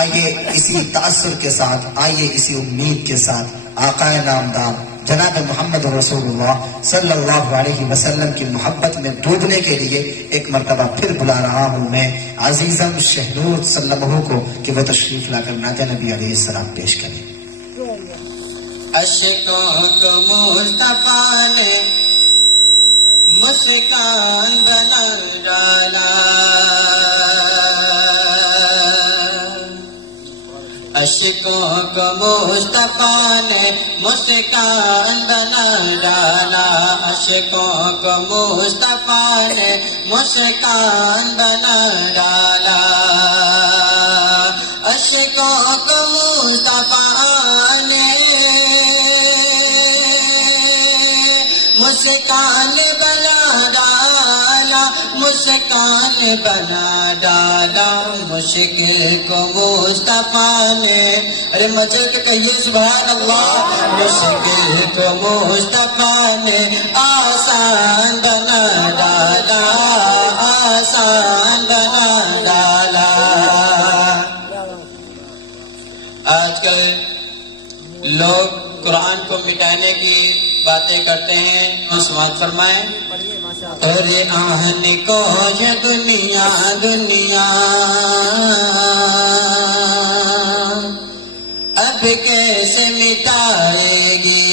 آئیے اسی تأثر کے ساتھ، آئیے اسی امید کے ساتھ آقا نامدار جناب محمد رسول اللہ صلی اللہ علیہ وسلم کی محبت میں ڈوبنے کے لیے ایک مرتبہ پھر بلا رہا ہوں میں عزیزم شہنود صلی اللہ علیہ کو کہ وہ تشریف لا کر نعت نبی علیہ السلام پیش کریں۔ عشقوں کو مصطفیٰ نے مسکان بنا ڈالا، عشقوں کو مصطفیٰ نے مسکان بنا ڈالا، عشقوں کو مصطفیٰ نے مسکان بنا ڈالا، عشقوں کو مصطفیٰ نے مسکان بنا ڈالا، مسکان بنا ڈالا، مشکل کو مصطفیٰ نے، ارے مچل کے کہیے سبحان اللہ، مشکل کو مصطفیٰ نے آسان بنا ڈالا، آسان بنا ڈالا۔ آج کل لوگ قرآن کو مٹانے کی باتیں کرتے ہیں، سماعت فرمائیں۔ ارے آنے کو یہ دنیا دنیا اب کیسے مٹائے گی،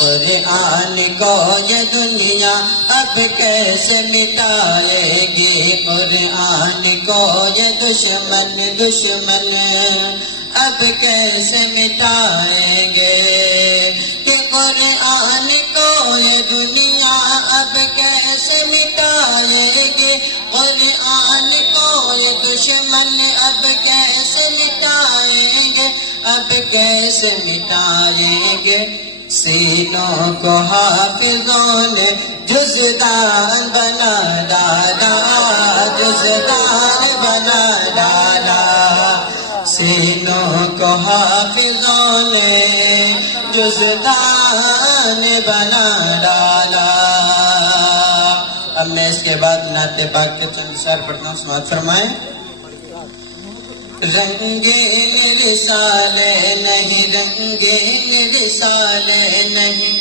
ارے آنے کو یہ دنیا اب کیسے مٹائے گی، ارے آنے کو یہ دشمن دشمن اب کیسے مٹائیں گے، کہ قرآن کو یہ دنیا اب کیسے مٹائیں گے، قرآن کو یہ دشمن اب کیسے مٹائیں گے، اب کیسے مٹائیں گے، سینوں کو حافظوں نے جزدان بنا ڈالا، جزدان بنا ڈالا، سینوں کو حافظوں نے جزدان بنا ڈالا۔ اب میں اس کے بعد نعت پاک کے چند اشعار پڑھتا ہوں، سماعت فرمائیں۔ رنگین رسالے نہیں، رنگین رسالے نہیں،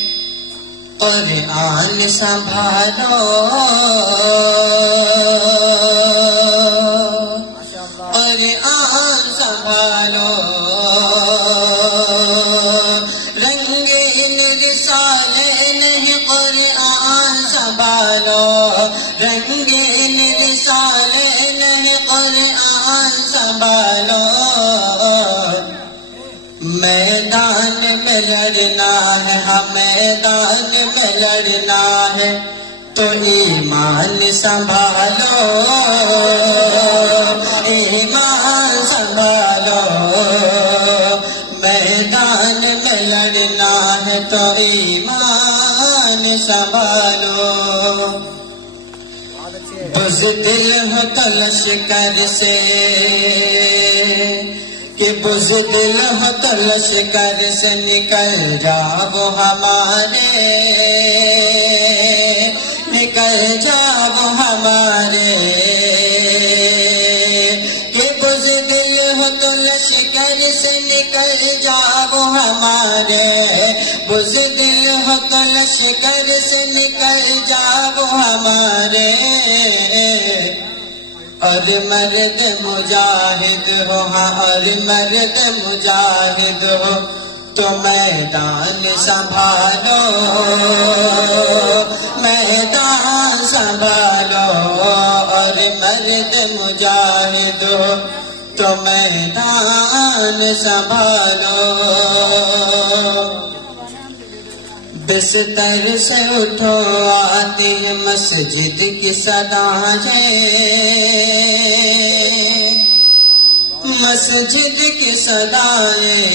قرآن سنبھالو، قرآن سنبھالو، رنگین رسالے نہیں، قرآن سنبھالو، رنگین رسالے نہیں، قرآن سنبھالو، میدان میں لڑنا ہے، ہم میدان میں لڑنا ہے، تو ایمان سنبھالو، ایمان سنبھالو، میدان میں لڑنا ہے تو ایمان سنبھالو، بزدل ہو تو لشکر سے، کہ بزدل ہو تو لشکر سے نکل جاؤ ہمارے، نکل جاؤ ہمارے، کہ بزدل ہو تو لشکر سے نکل جاؤ ہمارے، بزدل ہو تو لشکر سے نکل جاؤ ہمارے، اور مرد مجاہد ہو، ہاں اور مرد مجاہد ہو تو میدان سنبھالو، میدان سنبھالو، اور مرد مجاہد ہو تو میدان سنبھالو، بستر سے اٹھو آتی ہے مسجد کی صدائیں، مسجد کی صدائیں،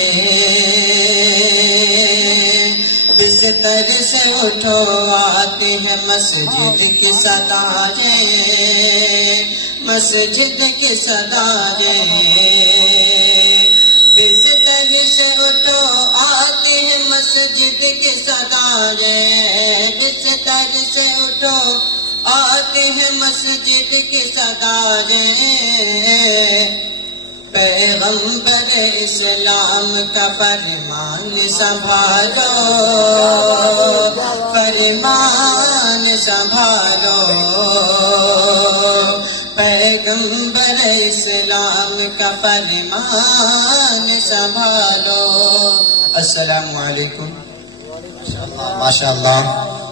بستر سے اٹھو آتی ہے مسجد کی صدائیں، مسجد کی صدائیں، بستر سے اٹھو آتی ہے مسجد کی صدائیں، بستر سے اٹھو آتے ہیں مسجد کی صدایں، پیغمبر اسلام کا فرمان سنبھالو، فرمان سنبھالو، پیغمبر اسلام کا فرمان سنبھالو۔ السلام علیکم۔ ماشاء اللہ